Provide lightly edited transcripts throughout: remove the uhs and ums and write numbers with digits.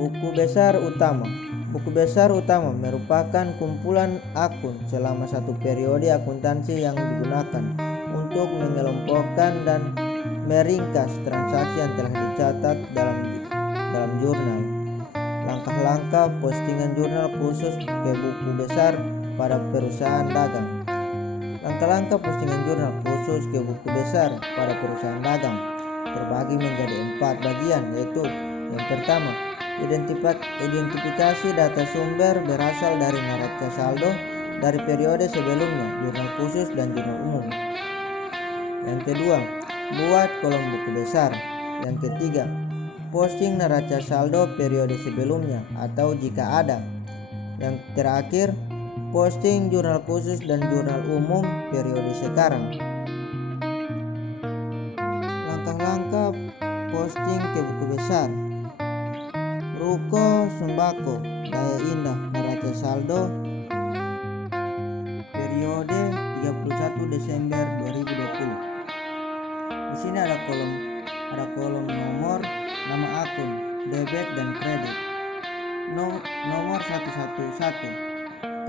Buku besar utama. Buku besar utama merupakan kumpulan akun selama satu periode akuntansi yang digunakan untuk mengelompokkan dan meringkas transaksi yang telah dicatat dalam jurnal. Langkah-langkah postingan jurnal khusus ke buku besar pada perusahaan dagang. Langkah-langkah postingan jurnal khusus ke buku besar pada perusahaan dagang terbagi menjadi 4 bagian, yaitu yang pertama, identifikasi data sumber berasal dari neraca saldo dari periode sebelumnya, jurnal khusus dan jurnal umum. Yang kedua, buat kolom buku besar. Yang ketiga, posting neraca saldo periode sebelumnya atau jika ada. Yang terakhir, posting jurnal khusus dan jurnal umum periode sekarang. Langkah-langkah posting ke buku besar. Ruko sembako daya indah neraca saldo periode 31 Desember 2020. Di sini ada kolom nomor, nama akun, debit dan kredit. Nomor 111,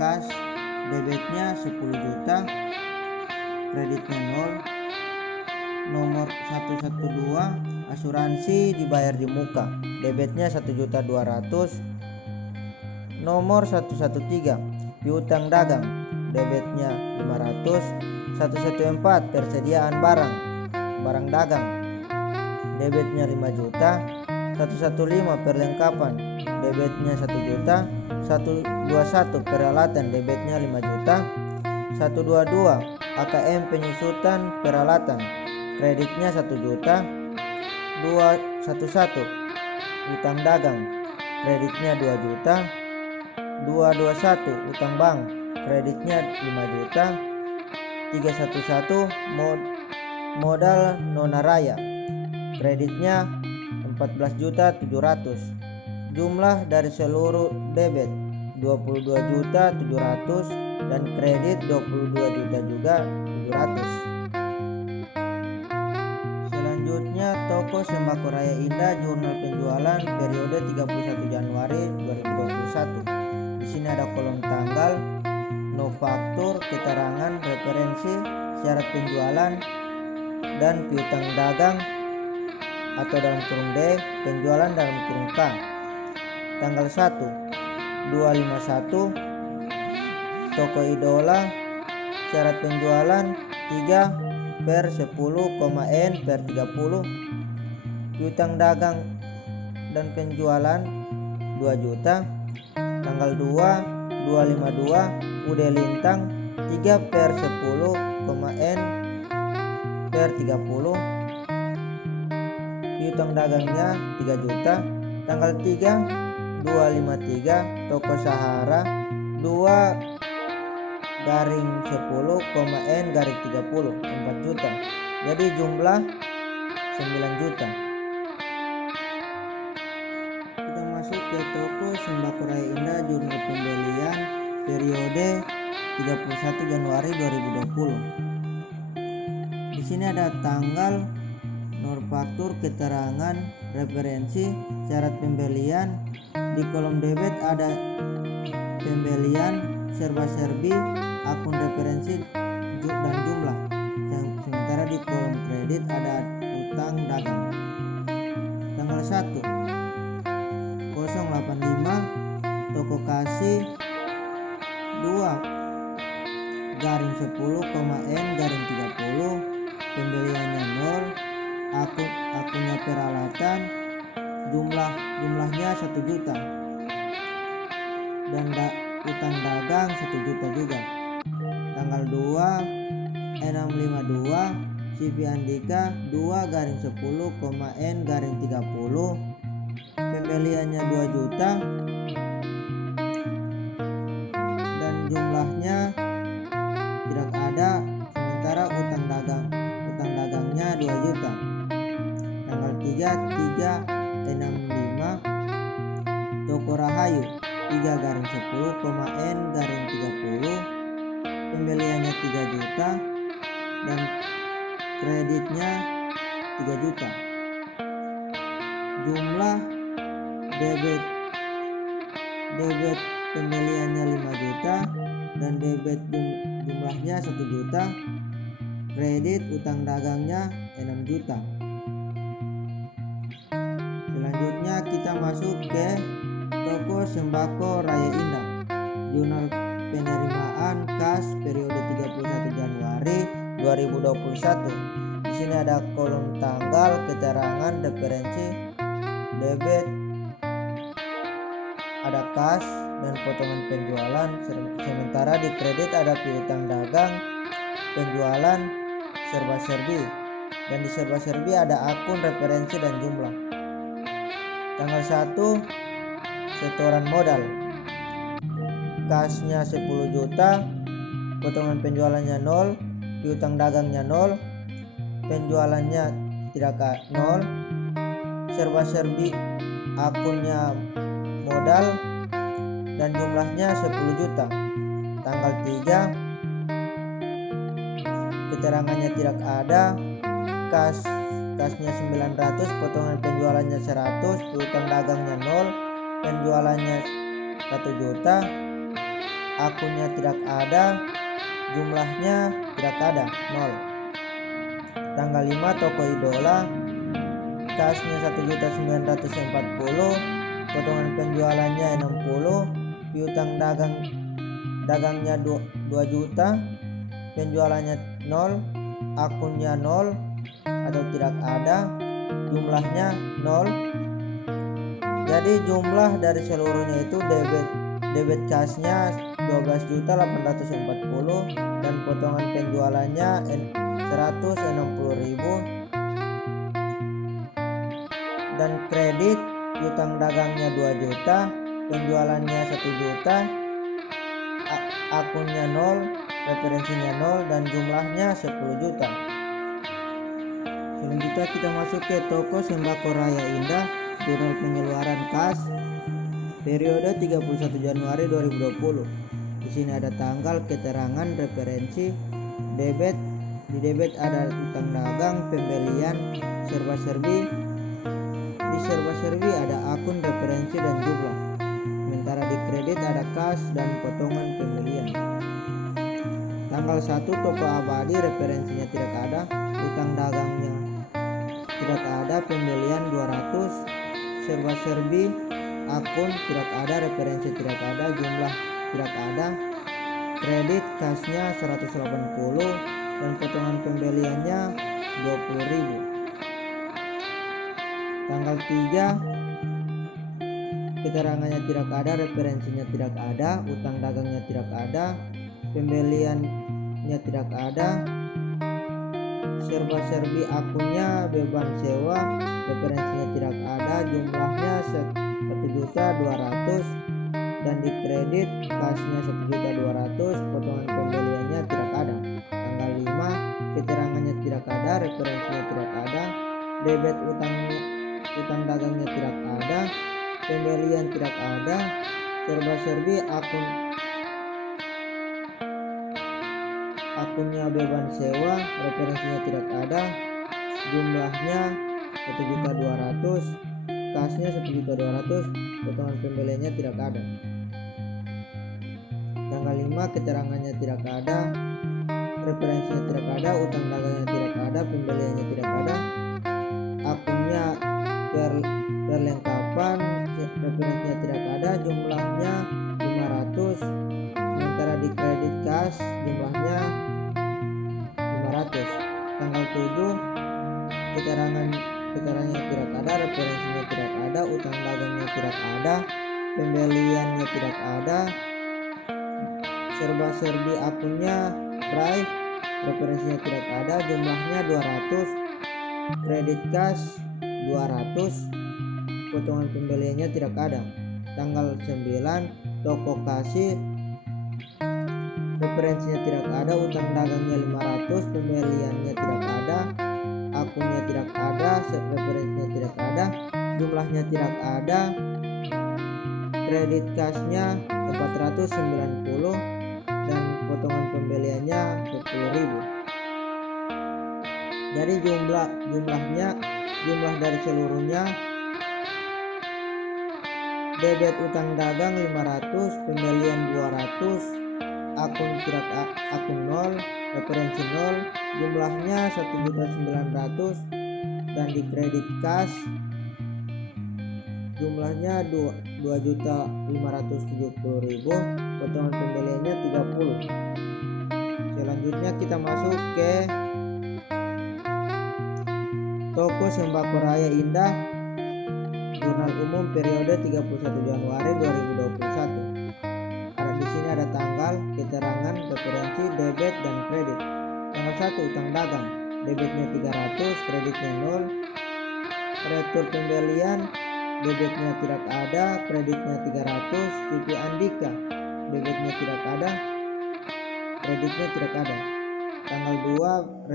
kas, debitnya 10 juta, kreditnya 0. Nomor 112, asuransi dibayar di muka, debitnya 1.200.000. Nomor 113, piutang dagang, debitnya 500. 114, persediaan barang dagang, debitnya 5 juta. 115, perlengkapan, debitnya 1 juta. 121, peralatan, debitnya 5 juta. 122, AKM penyusutan peralatan, kreditnya 1 juta. 211, utang dagang, kreditnya 2 juta. 221, utang bank, kreditnya 5 juta. 311, modal nonaraya, kreditnya 14.700.000. Jumlah dari seluruh debit 22.700.000 dan kredit 22 juta juga 700. Selanjutnya, toko Sembako Raya Indah jurnal penjualan periode 31 Januari 2021. Di sini ada kolom tanggal, faktur, keterangan, referensi, syarat penjualan, dan piutang dagang atau dalam kurung D, penjualan dalam kurung K. Tanggal 1, 251, toko idola, syarat penjualan 3/10,N/30, piutang dagang dan penjualan 2 juta. Tanggal 2, 252, UD Lintang 3/10,N/30, piutang dagangnya 3 juta. Tanggal 3, 253, toko Sahara 2/10,N/30, 4 juta. Jadi jumlah 9 juta. Kita masuk ke toko Sembako Raya Indah jurnal pembelian periode 31 Januari 2020. Di sini ada tanggal, nomor faktur, keterangan, referensi, syarat pembelian. Di kolom debit ada pembelian, serba-serbi, akun referensi dan jumlah. Sementara di kolom kredit ada utang dagang. Tanggal 1, 085, toko kasih 2/10,N/30, pembeliannya 0, akunnya peralatan, jumlahnya 1 juta, dan utang dagang 1 juta juga. Tanggal 2, 652, CV Andika 2/10,N/30, pembeliannya 2 juta dan jumlahnya tidak ada, sementara utang dagangnya 2 juta. Tanggal 3, 3/65, toko Rahayu 3/10,N/30, pembeliannya 3 juta dan kreditnya 3 juta. Jumlah debit debit pembeliannya 5 juta dan debit jumlahnya 1 juta, kredit utang dagangnya 6 juta. Selanjutnya kita masuk ke toko sembako Raya Indah. Jurnal penerimaan kas periode 31 Januari 2021. Di sini ada kolom tanggal, keterangan, referensi, debit, ada kas dan potongan penjualan. Sementara di kredit ada piutang dagang, penjualan, serba-serbi, dan di serba-serbi ada akun, referensi, dan jumlah. Tanggal 1 setoran modal, kasnya 10 juta, potongan penjualannya 0, piutang dagangnya 0, penjualannya tidak 0, serba-serbi akunnya modal dan jumlahnya 10 juta. Tanggal 3 keterangannya tidak ada, kasnya 900, potongan penjualannya 100, piutang dagangnya 0, penjualannya 1 juta, akunnya tidak ada, jumlahnya tidak ada, 0. Tanggal 5 toko idola, kasnya 1.940, potongan penjualannya 60, piutang dagangnya 2 juta, penjualannya 0, akunnya 0 atau tidak ada, jumlahnya 0. Jadi jumlah dari seluruhnya itu debit kasnya 12.840 dan potongan penjualannya 160.000, dan kredit piutang dagangnya 2 juta, penjualannya 1 juta, akunnya 0, referensinya 0, dan jumlahnya 10 juta. Selanjutnya kita masuk ke toko sembako Raya Indah, jurnal pengeluaran kas periode 31 Januari 2020. Di sini ada tanggal, keterangan, referensi, debit. Di debit ada utang dagang, pembelian, serba-serbi. Di serba-serbi ada akun, referensi, dan jumlah. Sementara di kredit ada kas dan potongan pembelian. Tanggal 1 toko abadi, referensinya tidak ada, utang dagangnya tidak ada, pembelian 200, serba-serbi akun tidak ada, referensi tidak ada, jumlah tidak ada, kredit kasnya 180 dan potongan pembeliannya 20.000. Tanggal 3 keterangannya tidak ada, referensinya tidak ada, utang dagangnya tidak ada, pembeliannya tidak ada, serba-serbi akunnya beban sewa, referensinya tidak ada, jumlahnya 1.200.000, dan di kredit kasnya 1.200.000, potongan pembeliannya tidak ada. Tanggal 5 keterangannya tidak ada, referensinya tidak ada, debit utang dagangnya tidak ada, pembelian tidak ada, serba-serbi akunnya beban sewa, referensinya tidak ada, jumlahnya 1.200.000, kasnya 1.200.000, potongan pembeliannya tidak ada. Tanggal 5 keterangannya tidak ada, referensinya tidak ada, utang dagangnya tidak ada, pembeliannya tidak ada, akunnya perlengkapan, referensinya tidak ada, jumlahnya 500, sementara di kredit kas jumlahnya 500. Tanggal 7 keterangannya tidak ada, referensinya tidak ada, utang dagangnya tidak ada, pembeliannya tidak ada, serba-serbi akunnya drive, referensinya tidak ada, jumlahnya 200, kredit kas 200, potongan pembeliannya tidak ada. Tanggal 9 toko kasir, referensinya tidak ada, utang dagangnya 500, pembeliannya tidak ada, akunnya tidak ada, referensinya tidak ada, jumlahnya tidak ada, kredit kasnya 490 dan potongan pembeliannya 10.000. Jadi jumlah dari seluruhnya debit utang dagang 500, pembelian 200, akun 0, referensi 0, jumlahnya 1.900.000 dan di kredit kas jumlahnya 2.570.000, potongan pembeliannya 30. Selanjutnya kita masuk ke toko sembako Raya Indah, jurnal umum periode 31 Januari 2021. Di sini ada tanggal, keterangan, referensi, debit dan kredit. Tanggal 1 utang dagang, debitnya 300, kreditnya 0. Retur pembelian, debitnya tidak ada, kreditnya 300. TV Andika, debitnya tidak ada, kreditnya tidak ada. Tanggal 2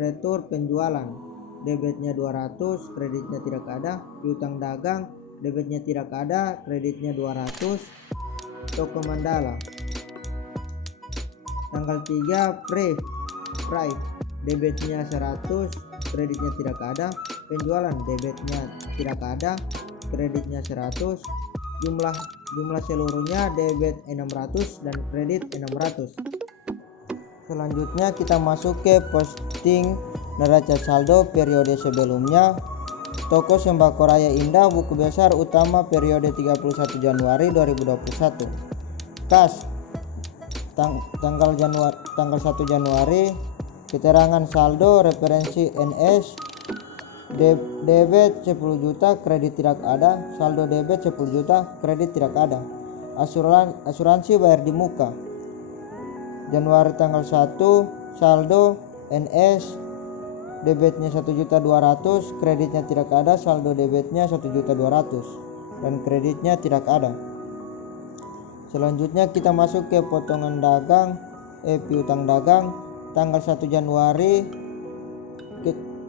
retur penjualan, debitnya 200, kreditnya tidak ada. Piutang dagang, debitnya tidak ada, kreditnya 200. Toko Mandala, tanggal 3 Pride, debitnya 100, kreditnya tidak ada. Penjualan, debitnya tidak ada, kreditnya 100. Jumlah seluruhnya debit 600 dan kredit 600. Selanjutnya kita masuk ke posting neraca saldo periode sebelumnya. Toko Sembako Raya Indah, buku besar utama periode 31 Januari 2021. Kas, tanggal 1 Januari, keterangan saldo, referensi NS, debit 10 juta, kredit tidak ada. Saldo debit 10 juta, kredit tidak ada. Asuransi bayar di muka. Januari tanggal 1, saldo NS, debitnya 1.200.000, kreditnya tidak ada. Saldo debitnya 1.200.000 dan kreditnya tidak ada. Selanjutnya kita masuk ke potongan dagang, piutang dagang. Tanggal 1 Januari,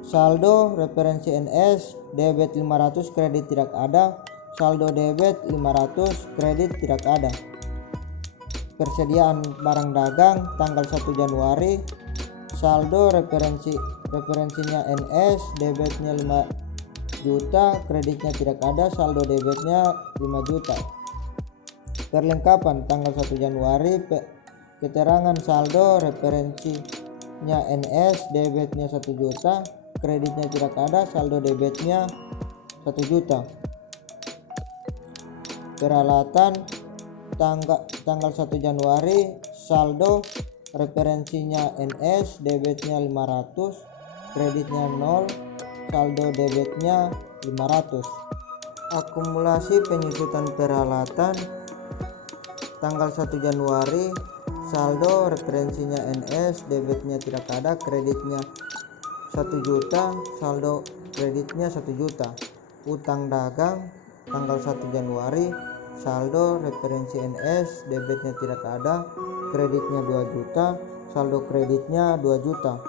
saldo, referensi NS, debit 500, kredit tidak ada. Saldo debit 500, kredit tidak ada. Persediaan barang dagang, tanggal 1 Januari, saldo, referensinya NS, debitnya 5 juta, kreditnya tidak ada. Saldo debitnya 5 juta. Perlengkapan, tanggal 1 Januari, keterangan saldo, referensinya NS, debitnya 1 juta, kreditnya tidak ada. Saldo debitnya 1 juta. Peralatan, tanggal 1 Januari, saldo, referensinya NS, debitnya 500, kreditnya 0, saldo debitnya 500. Akumulasi penyusutan peralatan, tanggal 1 Januari, saldo, referensinya NS, debitnya tidak ada, kreditnya 1 juta, saldo kreditnya 1 juta. Utang dagang, tanggal 1 Januari, saldo, referensi NS, debitnya tidak ada, kreditnya 2 juta, saldo kreditnya 2 juta.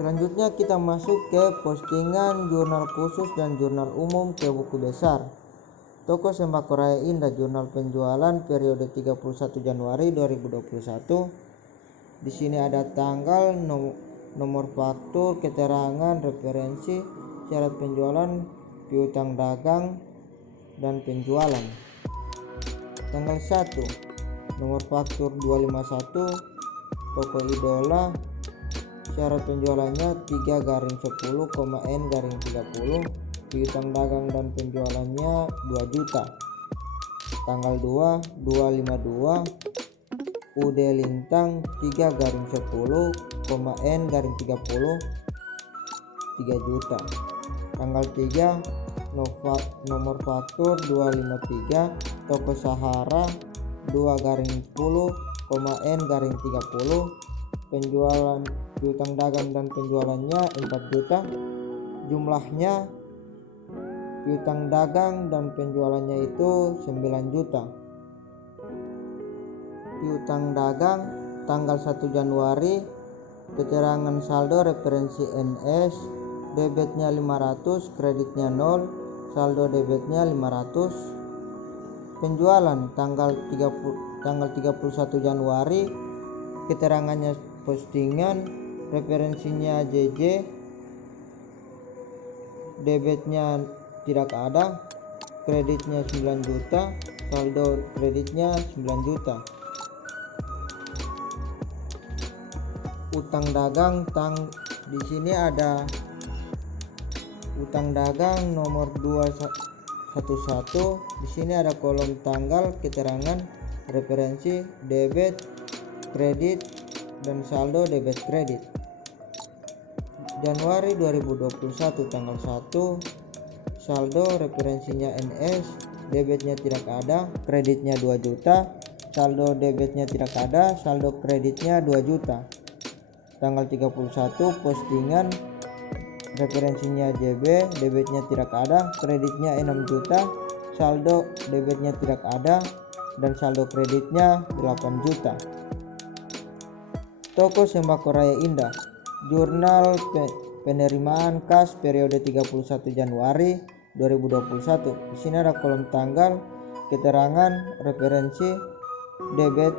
Selanjutnya kita masuk ke postingan jurnal khusus dan jurnal umum ke buku besar. Toko Sembako Raya Indah, jurnal penjualan periode 31 Januari 2021. Di sini ada tanggal, nomor faktur, keterangan, referensi, syarat penjualan, piutang dagang dan penjualan. Tanggal 1, nomor faktur 251, toko Idola, syarat penjualannya 3/10,N/30, piutang dagang dan penjualannya 2 juta. Tanggal 2/252, UD Lintang 3/10,N/30, 3 juta. Tanggal 3, nomor faktur 253, toko Sahara 2/10,N/30, penjualan, piutang dagang dan penjualannya 4 juta. Jumlahnya piutang dagang dan penjualannya itu 9 juta. Piutang dagang, tanggal 1 Januari, keterangan saldo, referensi NS, debitnya 500, kreditnya 0, saldo debitnya 500. Penjualan, tanggal 31 Januari, keterangannya postingan, referensinya JJ, debitnya tidak ada, kreditnya 9 juta, saldo kreditnya 9 juta. Utang dagang di sini ada utang dagang nomor 211. Di sini ada kolom tanggal, keterangan, referensi, debit, kredit, dan saldo debit kredit. Januari 2021 tanggal 1, saldo referensinya NS, debitnya tidak ada, kreditnya 2 juta, saldo debitnya tidak ada, saldo kreditnya 2 juta. Tanggal 31 postingan, referensinya JB, debitnya tidak ada, kreditnya 6 juta, saldo debitnya tidak ada, dan saldo kreditnya 8 juta. Toko Sembako Raya Indah, jurnal penerimaan kas periode 31 Januari 2021. Di sini ada kolom tanggal, keterangan, referensi, debit,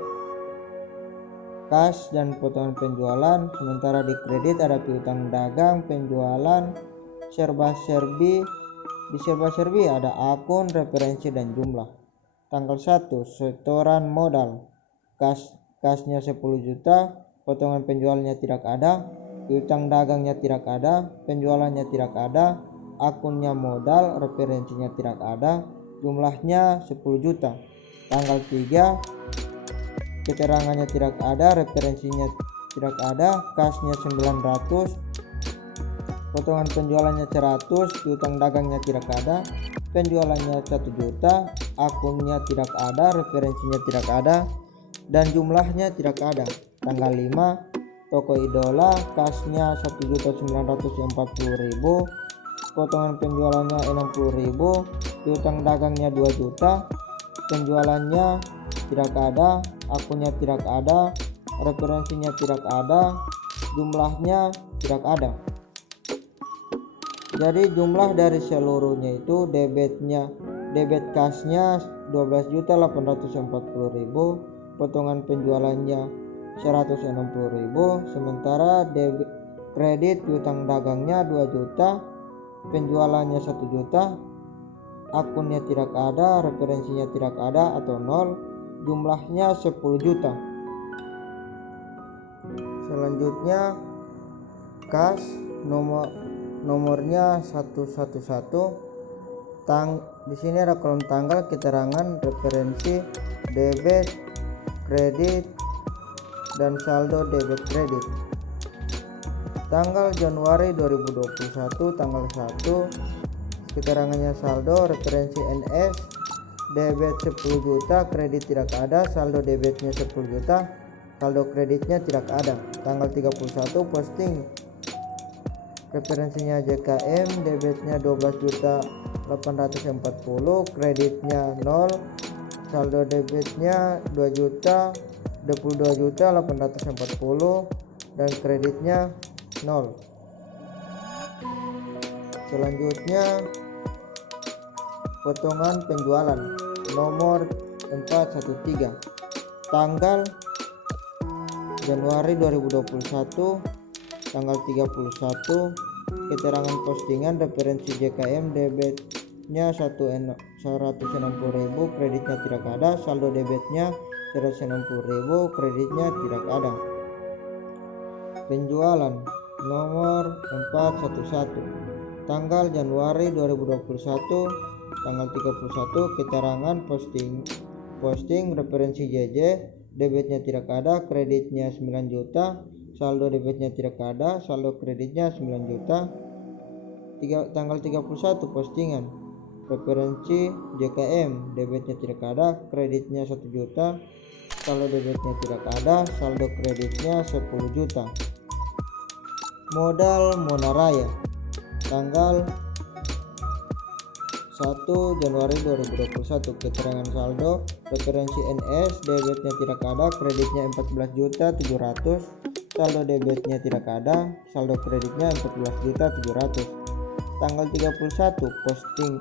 kas, dan potongan penjualan. Sementara di kredit ada piutang dagang, penjualan, serba-serbi. Di serba-serbi ada akun, referensi, dan jumlah. Tanggal 1 setoran modal, kasnya 10 juta, potongan penjualnya tidak ada, piutang dagangnya tidak ada, penjualannya tidak ada, akunnya modal, referensinya tidak ada, jumlahnya 10 juta. Tanggal 3 keterangannya tidak ada, referensinya tidak ada, kasnya 900, potongan penjualannya 100, piutang dagangnya tidak ada, penjualannya 1 juta, akunnya tidak ada, referensinya tidak ada, dan jumlahnya tidak ada. Tanggal 5 Toko Idola, kasnya 1.940.000, potongan penjualannya 60.000, piutang dagangnya 2 juta, penjualannya tidak ada, akunnya tidak ada, referensinya tidak ada, jumlahnya tidak ada. Jadi jumlah dari seluruhnya itu debit kasnya 12.840.000, potongan penjualannya 160.000, sementara debit kredit piutang dagangnya 2 juta, penjualannya 1 juta, akunnya tidak ada, referensinya tidak ada atau 0, jumlahnya 10 juta. Selanjutnya kas nomornya 111. Di sini ada kolom tanggal, keterangan, referensi, debit, kredit, dan saldo debit kredit. Tanggal Januari 2021 tanggal 1, keterangannya saldo, referensi NS, debit 10 juta, kredit tidak ada, saldo debitnya 10 juta, saldo kreditnya tidak ada. Tanggal 31 posting, referensinya JKM, debitnya 12.840, kreditnya 0, saldo debitnya 22.840, dan kreditnya 0. Selanjutnya potongan penjualan nomor 413 tanggal Januari 2021 tanggal 31, keterangan postingan, referensi JKM, debitnya 160.000, kreditnya tidak ada, saldo debitnya 160.000, kreditnya tidak ada. Penjualan nomor 411 tanggal Januari 2021 tanggal 31, keterangan posting referensi JJ, debitnya tidak ada, kreditnya 9 juta, saldo debitnya tidak ada, saldo kreditnya 9 juta. Tanggal 31 postingan, referensi JKM, debitnya tidak ada, kreditnya 1 juta, saldo debitnya tidak ada, saldo kreditnya 10 juta. Modal Mona Raya tanggal 1 Januari 2021, keterangan saldo, referensi NS, debitnya tidak ada, kreditnya 14.700.000, saldo debitnya tidak ada, saldo kreditnya 14.700.000. Tanggal 31 posting,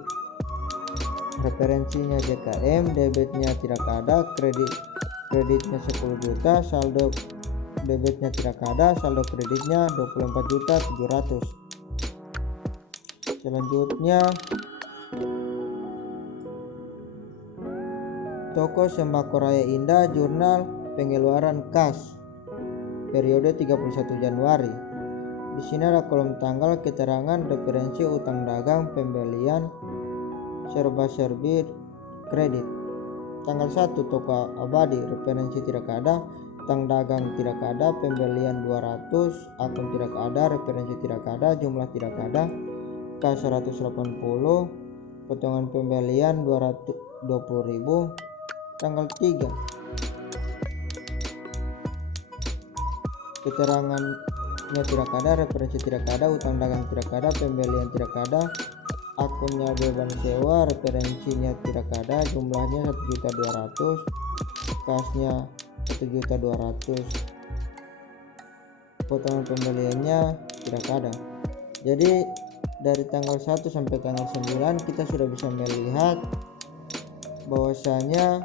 referensinya JKM, debitnya tidak ada, kreditnya 10 juta, saldo debitnya tidak ada, saldo kreditnya 24.700.000. Selanjutnya, toko Sembako Raya Indah Jurnal pengeluaran kas periode 31 Januari. Di sini ada kolom tanggal, keterangan, referensi utang dagang, pembelian, serba-serbi, kredit. Tanggal 1 toko abadi, referensi tidak ada, utang dagang tidak ada, pembelian 200, akun tidak ada, referensi tidak ada, jumlah tidak ada, kas 180, potongan pembelian 220.000. Tanggal 3 keterangannya tidak ada, referensi tidak ada, utang dagang tidak ada, pembelian tidak ada, akunnya beban sewa, referensinya tidak ada, jumlahnya 1.200.000, kasnya 1.200.000, potongan pembeliannya tidak ada. Jadi dari tanggal 1 sampai tanggal 9 kita sudah bisa melihat bahwasanya,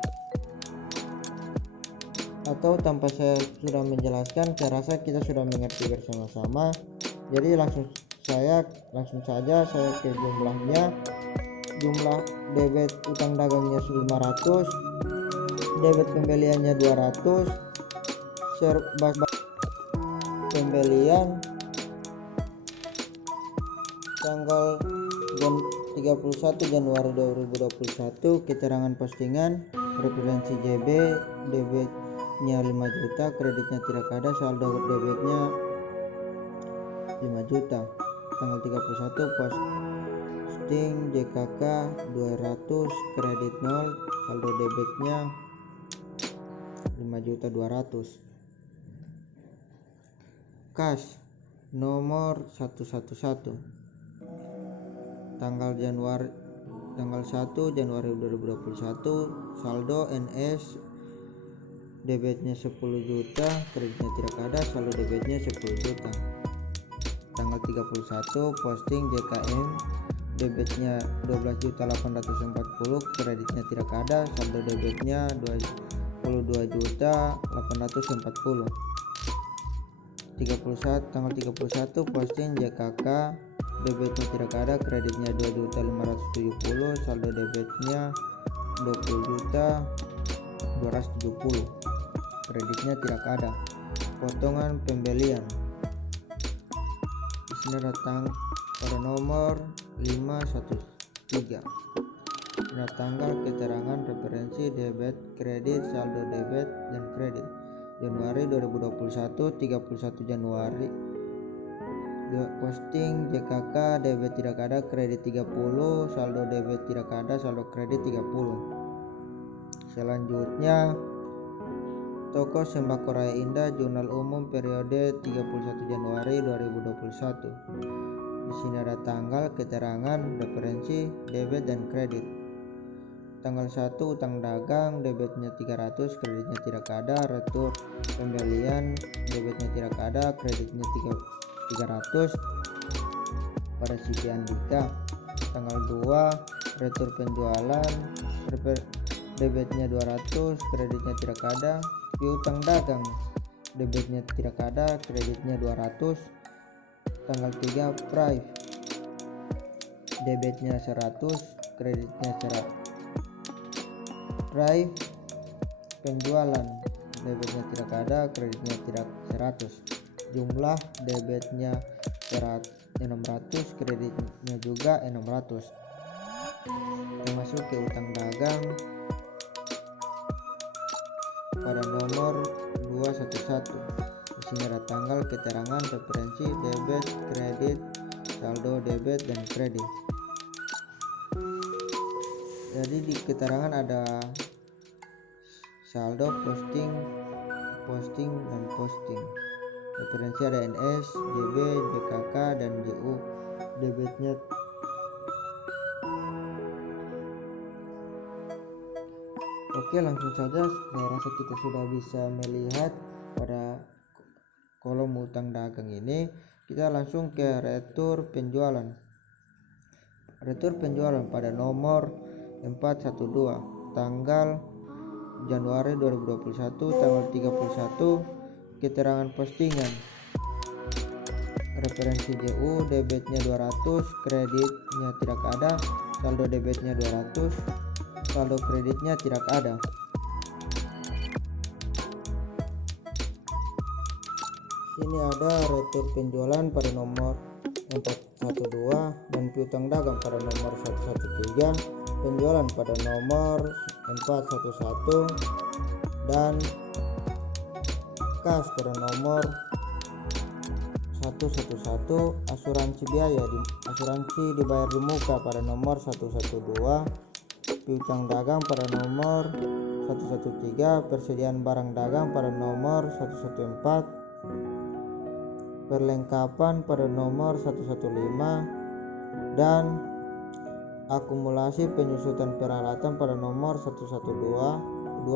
atau tanpa saya sudah menjelaskan, saya rasa kita sudah mengerti bersama-sama. Jadi langsung saja saya ke jumlahnya. Jumlah debit utang dagangnya 500, debit pembeliannya 200, pembelian tanggal 31 Januari 2021, keterangan postingan, referensi JB, debitnya 5 juta, kreditnya tidak ada, saldo debitnya 5 juta. Tanggal 31 posting JKK 200, kredit 0, saldo debitnya 5.200.000. Kas nomor 111 tanggal 1 Januari 2021, saldo NS, debitnya 10 juta, kreditnya tidak ada, saldo debitnya 10 juta. Tanggal 31 posting JKM, debitnya 12.840, kreditnya tidak ada, saldo debitnya 22.840. Tanggal 31 posting JKK, debitnya tidak ada, kreditnya 2.570, saldo debitnya 20.270, kreditnya tidak ada. Potongan pembelian di sini datang pada nomor 513. Ada tanggal, keterangan, referensi, debit, kredit, saldo debit dan kredit. Januari 2021, 31 Januari, posting JKK, debit tidak ada, kredit 30, saldo debit tidak ada, saldo kredit 30. Selanjutnya, toko Sembako Raya Indah Jurnal Umum periode 31 Januari 2021. Di sini ada tanggal, keterangan, referensi, debit dan kredit. Tanggal 1 utang dagang, debitnya 300, kreditnya tidak ada, retur pembelian, debitnya tidak ada, kreditnya 300 pada Siti Andika. Tanggal 2 retur penjualan, debitnya 200, kreditnya tidak ada. Piutang dagang, debitnya tidak ada, kreditnya 200. Tanggal 3 price, debitnya 100, kreditnya 100. Price penjualan, debitnya tidak ada, kreditnya tidak 100. Jumlah debitnya 600, kreditnya juga 600. Masuk ke utang dagang pada nomor 211. Di sini ada tanggal, keterangan, referensi, debit, kredit, saldo debit dan kredit. Jadi di keterangan ada saldo, posting dan posting. Referensi ada NS, JB, JKK dan JU. Debitnya oke, langsung saja saya rasa kita sudah bisa melihat pada kolom utang dagang ini. Kita langsung ke retur penjualan. Retur penjualan pada nomor 412 tanggal Januari 2021, tanggal 31, keterangan postingan, referensi JU, debitnya 200, kreditnya tidak ada, saldo debitnya 200, saldo kreditnya tidak ada. Sini ada retur penjualan pada nomor 412 dan piutang dagang pada nomor 113, penjualan pada nomor 411 dan kas pada nomor 111, asuransi dibayar di muka pada nomor 112, piutang dagang pada nomor 113, persediaan barang dagang pada nomor 114, perlengkapan pada nomor 115 dan akumulasi penyusutan peralatan pada nomor 122,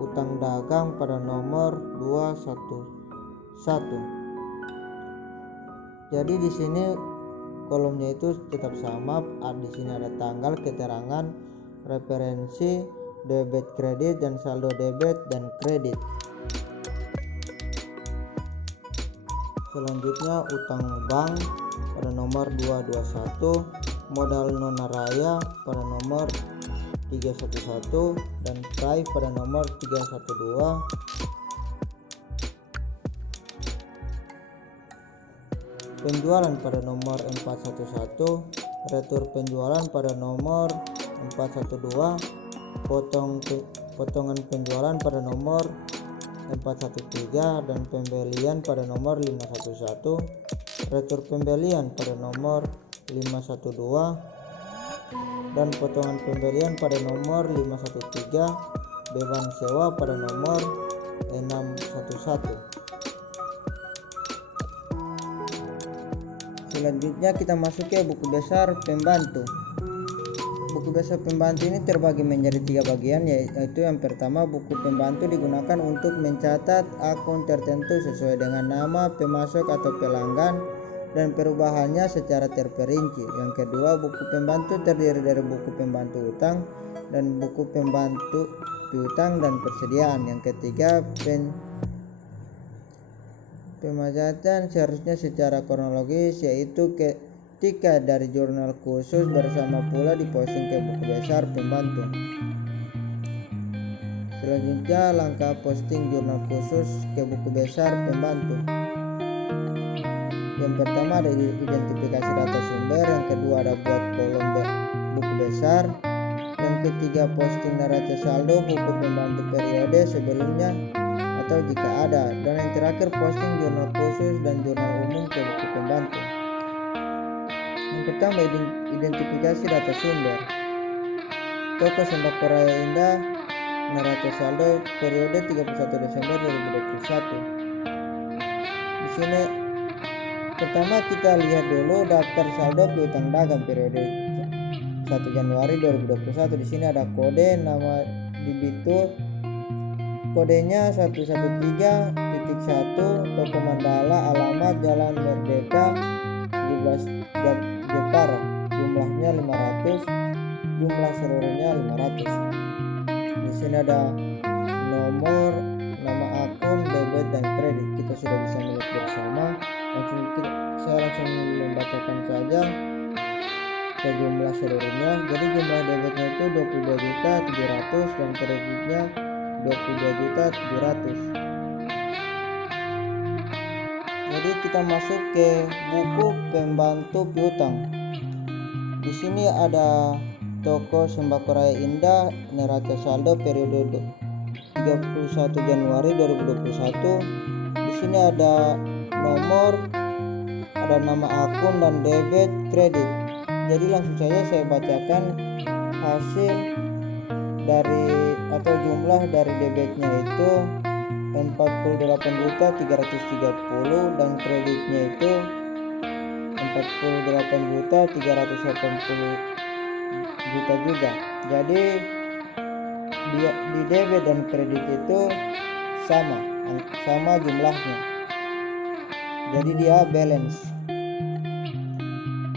utang dagang pada nomor 211. Jadi di sini kolomnya itu tetap sama. Di sini ada tanggal, keterangan, referensi, debit kredit dan saldo debit dan kredit. Selanjutnya utang bank pada nomor 221, modal nonaraya pada nomor 311 dan prive pada nomor 312. Penjualan pada nomor 411, retur penjualan pada nomor 412, potongan penjualan pada nomor 413 dan pembelian pada nomor 511, retur pembelian pada nomor 512 dan potongan pembelian pada nomor 513, beban sewa pada nomor 611. Selanjutnya kita masuk ke buku besar pembantu. Buku besar pembantu ini terbagi menjadi 3 bagian, yaitu yang pertama, buku pembantu digunakan untuk mencatat akun tertentu sesuai dengan nama pemasok atau pelanggan dan perubahannya secara terperinci. Yang kedua, buku pembantu terdiri dari buku pembantu utang dan buku pembantu piutang dan persediaan. Yang ketiga, pemajatan seharusnya secara kronologis, yaitu ketika dari jurnal khusus bersama pula diposting ke buku besar pembantu. Selanjutnya, langkah posting jurnal khusus ke buku besar pembantu. Yang pertama ada identifikasi data sumber, yang kedua ada buat kolom buku besar, yang ketiga posting neraca saldo buku pembantu periode sebelumnya atau jika ada, dan yang terakhir posting jurnal khusus dan jurnal umum ke buku pembantu. Yang pertama, identifikasi data sumber. Toko Sembako Raya Indah, neraca saldo periode 31 Desember 2021. Di sini pertama kita lihat dulu daftar saldo piutang dagang periode 1 Januari 2021. Di sini ada kode, nama debitur, kodenya 113.1, toko Mandala, alamat Jalan Merdeka 17 Jepara, jumlahnya 500, jumlah seluruhnya 500. Di sini ada nomor, nama akun, debit dan kredit. Kita sudah bisa melihat bersama. Saya langsung membacakan saja ke jumlah seluruhnya. Jadi jumlah debitnya itu 22.700 dan kreditnya 22.700. Jadi kita masuk ke buku pembantu piutang. Di sini ada Toko Sembako Raya Indah, neraca saldo periode 31 Januari 2021. Di sini ada nomor, ada nama akun dan debit kredit. Jadi langsung saja saya bacakan hasil dari atau jumlah dari debitnya itu 48.330 dan kreditnya itu 48.380 juta juga. Jadi di debit dan kredit itu sama jumlahnya. Jadi dia balance.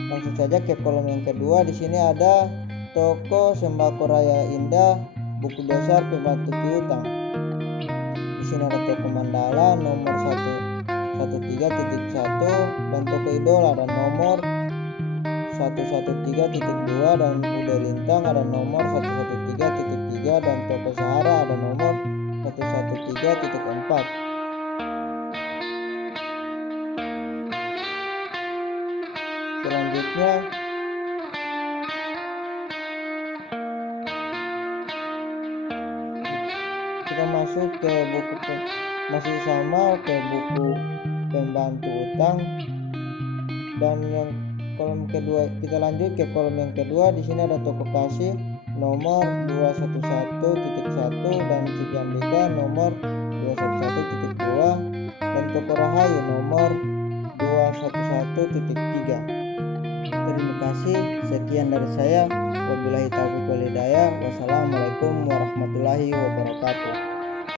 Langsung saja ke kolom yang kedua. Di sini ada Toko Sembako Raya Indah, buku besar pembantu piutang. Di sini ada toko Mandala nomor 1 13.1 dan toko idola ada nomor 113.2 dan Ude Lintang ada nomor 113.3 dan toko Sahara ada nomor 113.4. Selanjutnya kita masuk ke buku masih sama ke buku pembantu utang, dan yang kolom kedua kita lanjut ke kolom yang kedua. Di sini ada toko kasih nomor 211.1 dan Ciganjika nomor 211.2 dan toko Rahayu nomor 211.3. Terima kasih, sekian dari saya. Wabillahi taufiq wal hidayah. Wassalamualaikum warahmatullahi wabarakatuh.